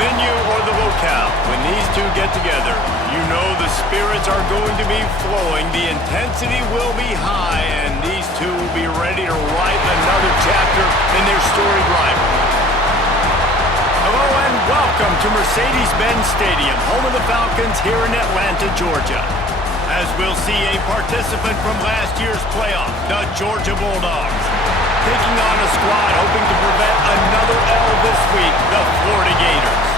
venue or the locale, when these two get together, you know the spirits are going to be flowing, the intensity will be high, and these two will be ready to write another chapter in their storied rivalry. Hello and welcome to Mercedes-Benz Stadium, home of the Falcons here in Atlanta, Georgia. As we'll see a participant from last year's playoff, the Georgia Bulldogs, taking on a squad hoping to prevent another L this week, the Florida Gators.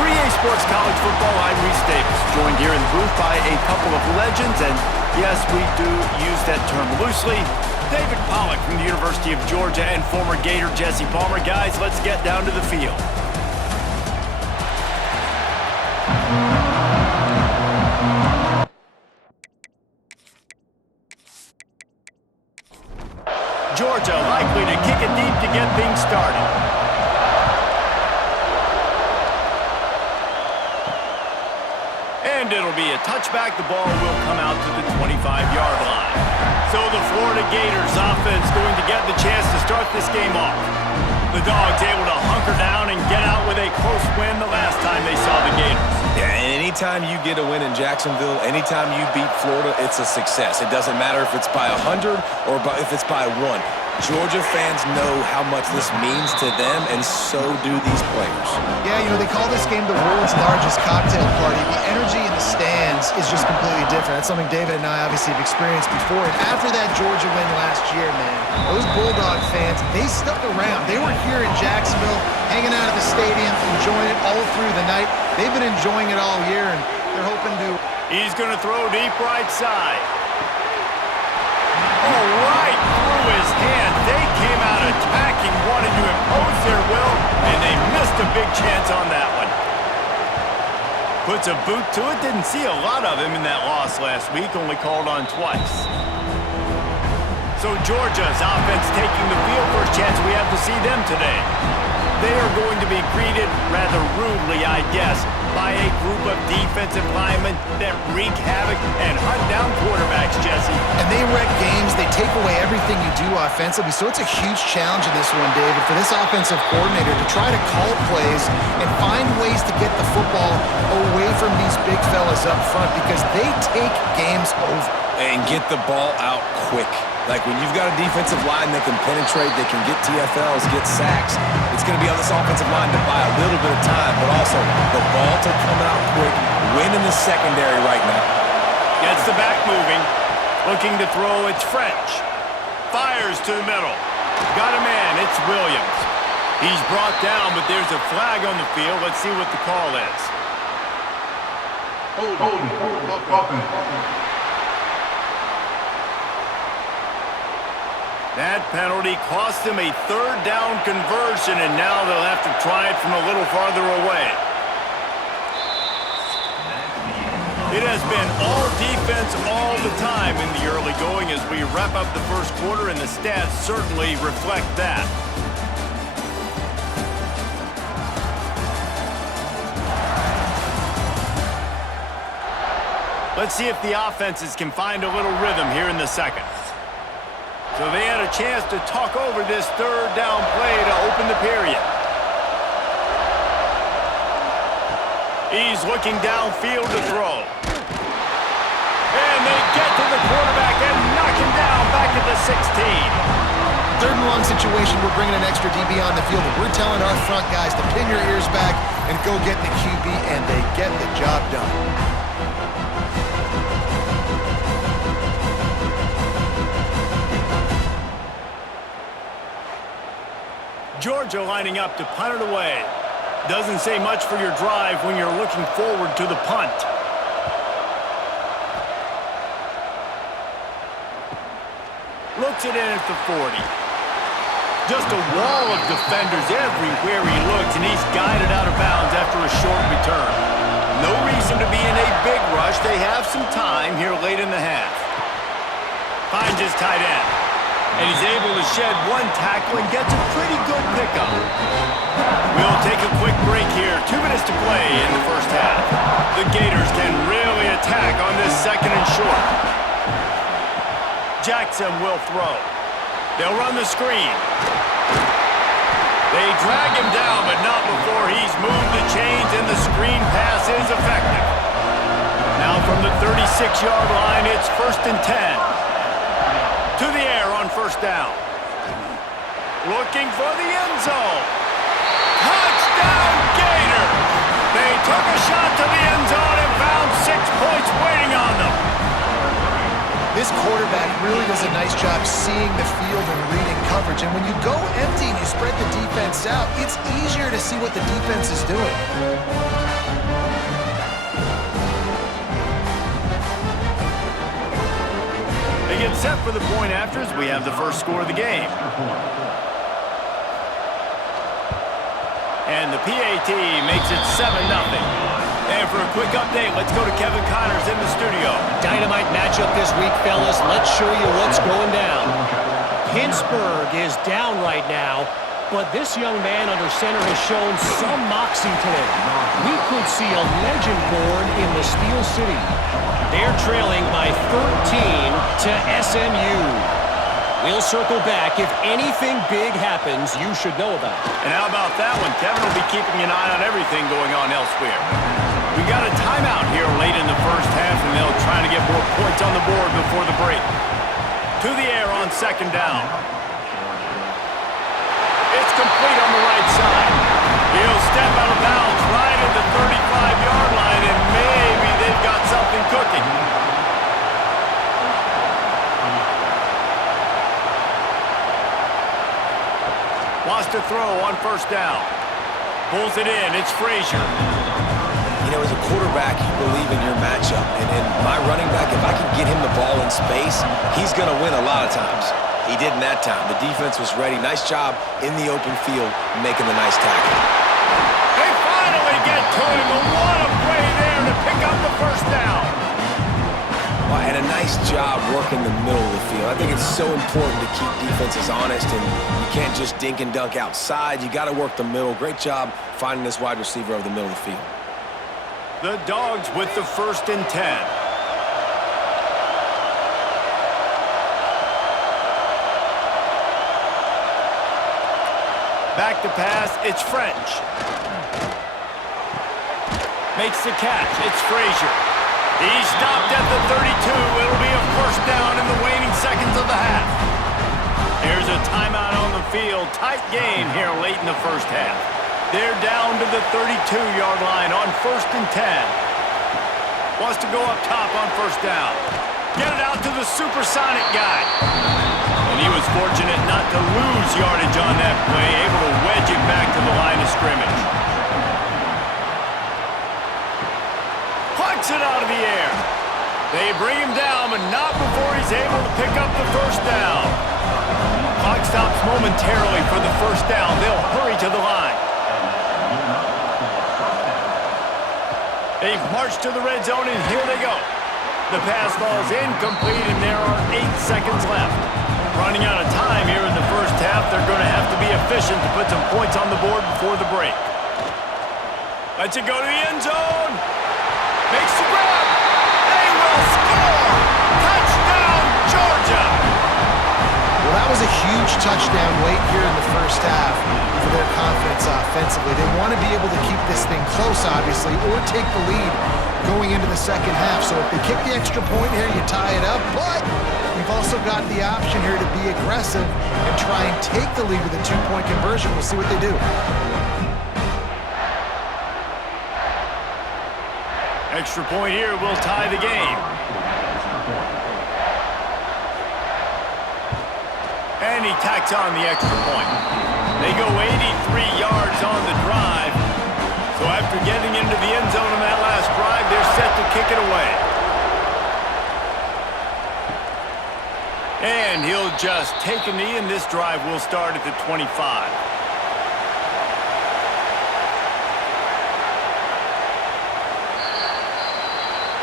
For EA Sports College Football, I'm Reese Davis, joined here in the booth by a couple of legends, and yes, we do use that term loosely. David Pollack from the University of Georgia and former Gator Jesse Palmer. Guys, let's get down to the field. Georgia likely to kick it deep to get things started. And it'll be a touchback. The ball will come out to the 25-yard line. So the Florida Gators offense going to get the chance to start this game off. The Dogs able to hunker down and get out with a close win the last time they saw the Gators. Yeah, and anytime you get a win in Jacksonville, anytime you beat Florida, it's a success. It doesn't matter if it's by 100 or if it's by 1. Georgia fans know how much this means to them, and so do these players. Yeah, you know, they call this game the world's largest cocktail party. The energy in the stands is just completely different. That's something David and I obviously have experienced before. And after that Georgia win last year, man, those Bulldog fans, they stuck around. They were here in Jacksonville, hanging out at the stadium, enjoying it all through the night. They've been enjoying it all year, and they're hoping to... He's going to throw deep right side. Oh, right through his hand. They came out attacking, wanted to impose their will, and they missed a big chance on that one. Puts a boot to it. Didn't see a lot of him in that loss last week, only called on twice. So Georgia's offense taking the field. First chance we have to see them today. They are going to be greeted rather rudely, I guess, by a group of defensive linemen that wreak havoc and hunt down quarterbacks, Jesse. And they wreck games. They take away everything you do offensively. So it's a huge challenge in this one, David, for this offensive coordinator to try to call plays and find ways to get the football away from these big fellas up front, because they take games over. And get the ball out quick. Like when you've got a defensive line that can penetrate, they can get TFLs, get sacks, it's going to be on this offensive line to buy a little bit of time, but also the ball to come out quick, win in the secondary right now. Gets the back moving, looking to throw, it's French. Fires to the middle. Got a man, it's Williams. He's brought down, but there's a flag on the field. Let's see what the call is. Hold. That penalty cost them a third down conversion, and now they'll have to try it from a little farther away. It has been all defense all the time in the early going as we wrap up the first quarter, and the stats certainly reflect that. Let's see if the offenses can find a little rhythm here in the second. So they had a chance to talk over this third down play to open the period. He's looking downfield to throw. And they get to the quarterback and knock him down back at the 16. Third and long situation, we're bringing an extra DB on the field, and we're telling our front guys to pin your ears back and go get the QB, and they get the job done. Georgia lining up to punt it away. Doesn't say much for your drive when you're looking forward to the punt. Looks it in at the 40. Just a wall of defenders everywhere he looks, and he's guided out of bounds after a short return. No reason to be in a big rush. They have some time here late in the half. Finds his tight end. And he's able to shed one tackle and gets a pretty good pickup. We'll take a quick break here. 2 minutes to play in the first half. The Gators can really attack on this second and short. Jackson will throw. They'll run the screen. They drag him down, but not before he's moved the chain 36-yard line. It's 1st and 10. To the air on 1st down. Looking for the end zone. Touchdown, Gators! They took a shot to the end zone and found 6 points waiting on them. This quarterback really does a nice job seeing the field and reading coverage. And when you go empty and you spread the defense out, it's easier to see what the defense is doing. They get set for the point after as we have the first score of the game. And the PAT makes it 7-0. And for a quick update, let's go to Kevin Connors in the studio. Dynamite matchup this week, fellas. Let's show you what's going down. Pittsburgh is down right now, but this young man under center has shown some moxie today. We could see a legend born in the Steel City. They're trailing by 13 to SMU. We'll circle back. If anything big happens, you should know about it. And how about that one? Kevin will be keeping an eye on everything going on elsewhere. We got a timeout here late in the first half, and they'll try to get more points on the board before the break. To the air on 2nd down. It's complete on the right side. He'll step out of bounds right at the 35-yard line, and maybe they've got something cooking. Wants to throw on 1st down. Pulls it in. It's Frazier. You know, as a quarterback, you believe in your matchup. And my running back, if I can get him the ball in space, he's going to win a lot of times. He did in that time. The defense was ready. Nice job in the open field making the nice tackle. They finally get to him. And what a play there to pick up the 1st down. Well, and a nice job working the middle of the field. I think it's so important to keep defenses honest, and you can't just dink and dunk outside. You got to work the middle. Great job finding this wide receiver over the middle of the field. The Dogs with the 1st and 10. Back to pass, it's French. Makes the catch, it's Frazier. He's stopped at the 32. It'll be a 1st down in the waning seconds of the half. Here's a timeout on the field. Tight game here late in the first half. They're down to the 32-yard line on 1st and 10. Wants to go up top on 1st down. Get it out to the supersonic guy. And he was fortunate not to lose yardage on that play, able to wedge it back to the line of scrimmage. Plucks it out of the air. They bring him down, but not before he's able to pick up the 1st down. Clock stops momentarily for the 1st down. They'll hurry to the line. They've marched to the red zone, and here they go. The pass falls incomplete, and there are 8 seconds left. Running out of time here in the first half, they're going to have to be efficient to put some points on the board before the break. Lets it go to the end zone. Makes the grab. They will score. Touchdown, Georgia. Well, that was a huge touchdown late here in the first half for their confidence offensively. They want to be able to keep this thing close, obviously, or take the lead going into the second half. So if they kick the extra point here, you tie it up. But you've also got the option here to be aggressive and try and take the lead with a 2-point conversion. We'll see what they do. Extra point here will tie the game. And he tacks on the extra point. They go 83 yards on the drive. So after getting into the end zone on that last drive, they're set to kick it away. And he'll just take a knee, and this drive will start at the 25.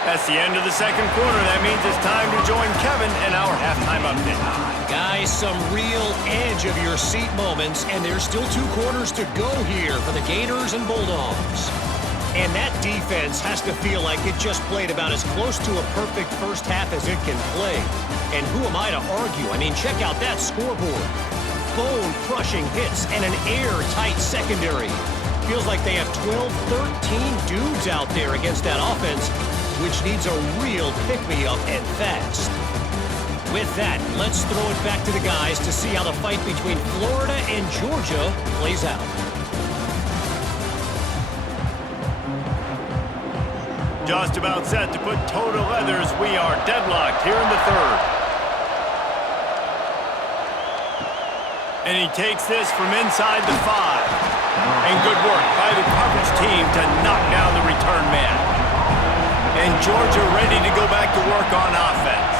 That's the end of the second quarter. That means it's time to join Kevin in our halftime update. Guys, some real edge-of-your-seat moments, and there's still 2 quarters to go here for the Gators and Bulldogs. And that defense has to feel like it just played about as close to a perfect first half as it can play. And who am I to argue? I mean, check out that scoreboard. Bone-crushing hits and an airtight secondary. Feels like they have 12, 13 dudes out there against that offense. which needs a real pick-me-up and fast. With that, let's throw it back to the guys to see how the fight between Florida and Georgia plays out. Just about set to put toe to leather as we are deadlocked here in the third. And he takes this from inside the 5. And good work by the coverage team to knock down the return man. And Georgia ready to go back to work on offense.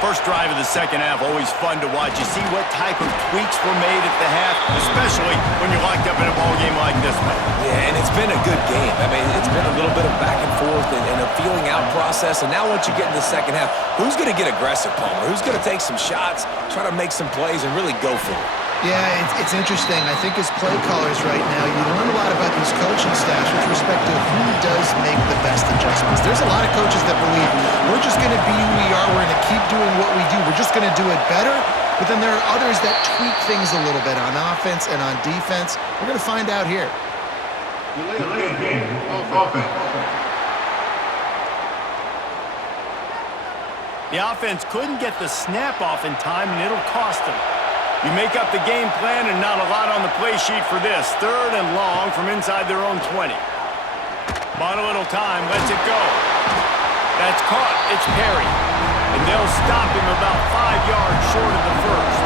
First drive of the second half, always fun to watch. You see what type of tweaks were made at the half, especially when you're locked up in a ball game like this one. Yeah, and it's been a good game. I mean, it's been a little bit of back and forth and a feeling out process. And now once you get in the second half, who's going to get aggressive, Palmer? Who's going to take some shots, try to make some plays, and really go for it? Yeah, it's interesting. I think as play callers right now, you learn a lot about these coaching staffs with respect to who does make the best adjustments. There's a lot of coaches that believe we're just going to be who we are. We're going to keep doing what we do. We're just going to do it better. But then there are others that tweak things a little bit on offense and on defense. We're going to find out here. The offense couldn't get the snap off in time, and it'll cost them. You make up the game plan and not a lot on the play sheet for this. Third and long from inside their own 20. Bought a little time, lets it go. That's caught. It's Perry. And they'll stop him about 5 yards short of the first.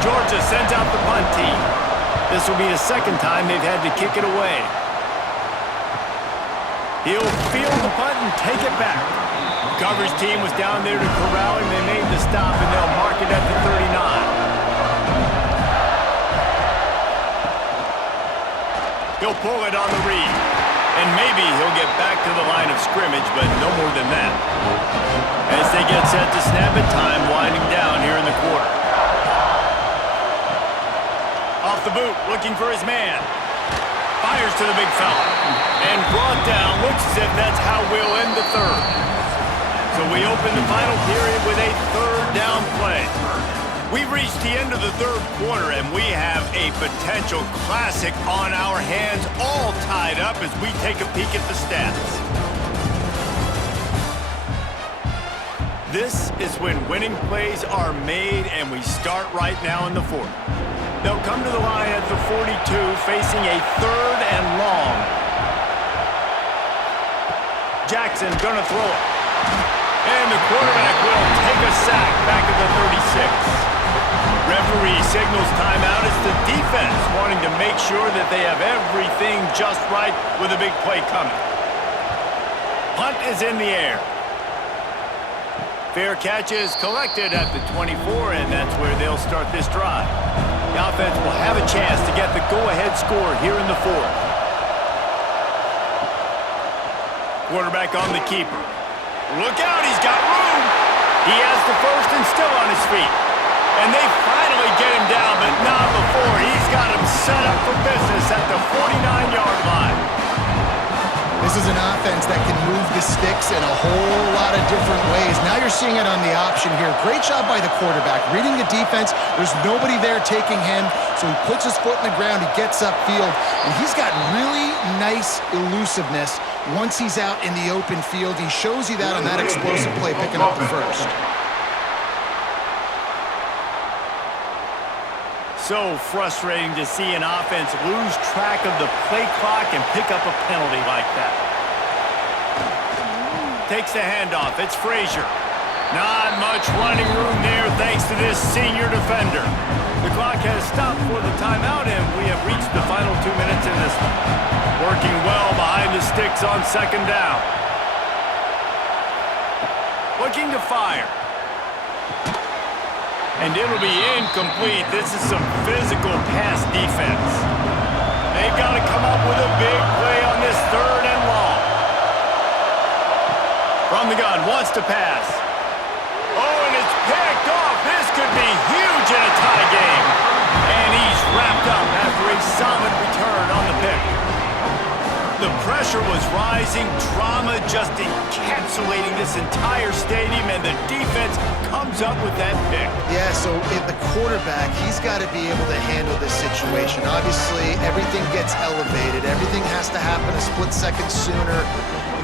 Georgia sends out the punt team. This will be the second time they've had to kick it away. He'll field the punt and take it back. The coverage team was down there to corral him. They made the stop, and they'll mark it at the 39. He'll pull it on the read. And maybe he'll get back to the line of scrimmage, but no more than that. As they get set to snap it, time winding down here in the quarter. Off the boot, looking for his man. Fires to the big fella. And brought down. Looks as if that's how we'll end the third. So we open the final period with a third down play. We've reached the end of the third quarter, and we have a potential classic on our hands, all tied up as we take a peek at the stats. This is when winning plays are made, and we start right now in the fourth. They'll come to the line at the 42, facing a third and long. Jackson gonna throw it. And the quarterback will take a sack back at the 36. Referee signals timeout as the defense wanting to make sure that they have everything just right with a big play coming. Punt is in the air. Fair catch is collected at the 24, and that's where they'll start this drive. The offense will have a chance to get the go-ahead score here in the fourth. Quarterback on the keeper. Look out, he's got room. He has the first and still on his feet. And they finally get him down, but not before. He's got him set up for business at the 49-yard line. This is an offense that can move the sticks in a whole lot of different ways. Now you're seeing it on the option here. Great job by the quarterback. Reading the defense, there's nobody there taking him, so he puts his foot in the ground, he gets upfield, and he's got really nice elusiveness once he's out in the open field. He shows you that on that explosive play, picking up the first. So frustrating to see an offense lose track of the play clock and pick up a penalty like that. Takes the handoff. It's Frazier. Not much running room there thanks to this senior defender. The clock has stopped for the timeout, and we have reached the final 2 minutes in this one. Working well behind the sticks on second down. Looking to fire. And it'll be incomplete. This is some physical pass defense. They've got to come up with a big play on this third and long. From the gun, wants to pass. Oh, and it's picked off. This could be huge in a tie game. And he's wrapped up after a solid return on the pick. The pressure was rising, drama just encapsulating this entire stadium, and the defense comes up with that pick. Yeah, so the quarterback, he's got to be able to handle this situation. Obviously, everything gets elevated. Everything has to happen a split second sooner.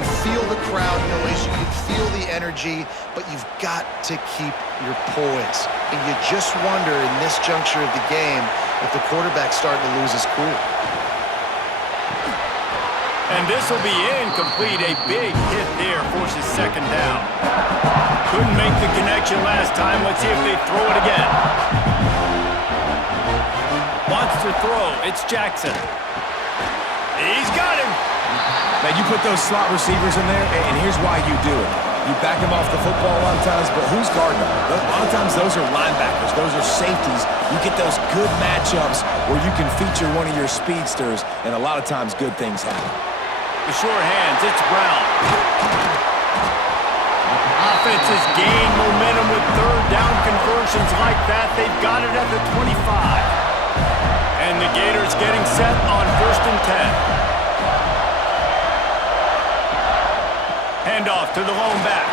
The can feel the crowd noise, you can feel the energy, but you've got to keep your poise. And you just wonder in this juncture of the game if the quarterback's starting to lose his cool. And this will be incomplete. A big hit there forces second down. Couldn't make the connection last time. Let's see if they throw it again. Wants to throw. It's Jackson. He's got him. Man, you put those slot receivers in there, and here's why you do it. You back them off the football a lot of times, but who's guarding them? A lot of times those are linebackers. Those are safeties. You get those good matchups where you can feature one of your speedsters, and a lot of times good things happen. The short hands, it's Brown. Offense has gained momentum with third down conversions like that. They've got it at the 25. And the Gators getting set on 1st and 10. Handoff to the lone back.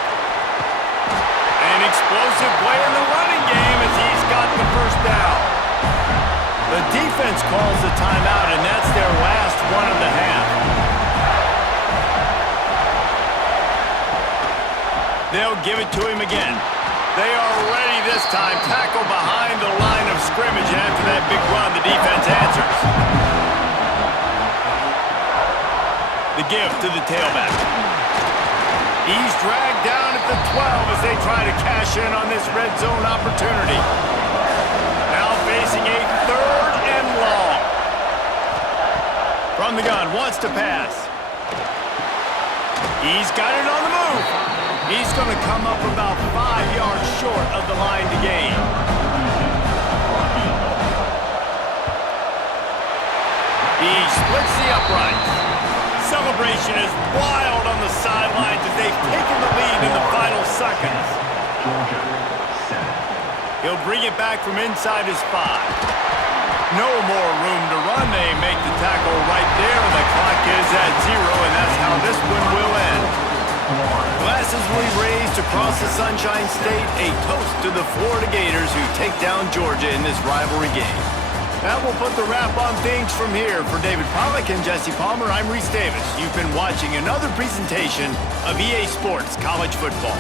An explosive play in the running game as he's got the first down. The defense calls the timeout, and that's their last one of the half. They'll give it to him again. They are ready this time. Tackle behind the line of scrimmage, and after that big run, the defense answers. The give to the tailback. He's dragged down at the 12 as they try to cash in on this red zone opportunity. Now facing a 3rd and long. From the gun, wants to pass. He's got it on the move. He's going to come up about 5 yards short of the line to gain. He splits the uprights. Celebration is wild on the sidelines as they've taken the lead in the final seconds. He'll bring it back from inside his 5. No more room to run. They make the tackle right there, and the clock is at 0, and that's how this one will end. Glasses will be raised across the Sunshine State, a toast to the Florida Gators who take down Georgia in this rivalry game. That will put the wrap on things from here. For David Pollack and Jesse Palmer, I'm Reese Davis. You've been watching another presentation of EA Sports College Football.